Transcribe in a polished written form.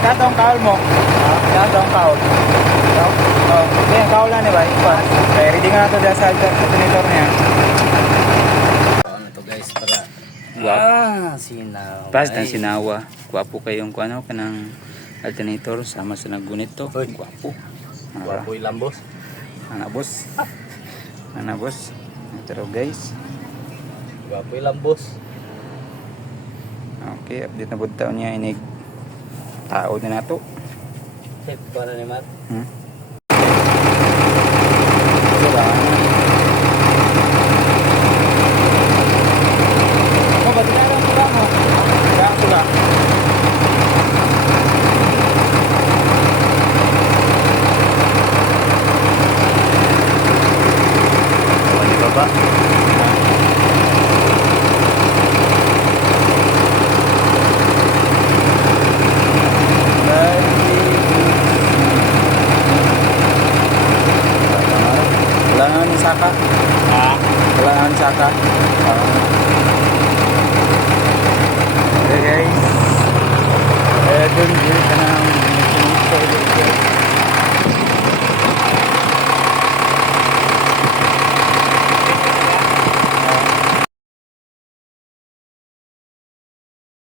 Itatong kaul mo. Itatong kaul. Yan, kaul lang diba? Okay, ready nga ito dyan sa alternator niya. Ano to guys, para sinawa. Basta sinawa. Gwapo kayong kuano kanang alternator sama sa nagunit to. Gwapo. Gwapo ilang boss. Anak boss. Anak boss. Pero guys. Gwapo ilang boss. Okay, update na po taon niya inig. Tao na nato. Hit ko na ni Matt. Diba? Oh, ba't na lang sila mo? Kaya sila. Wali baba. Kailangan saka. Kailangan saka. Okay guys. Dun ka na.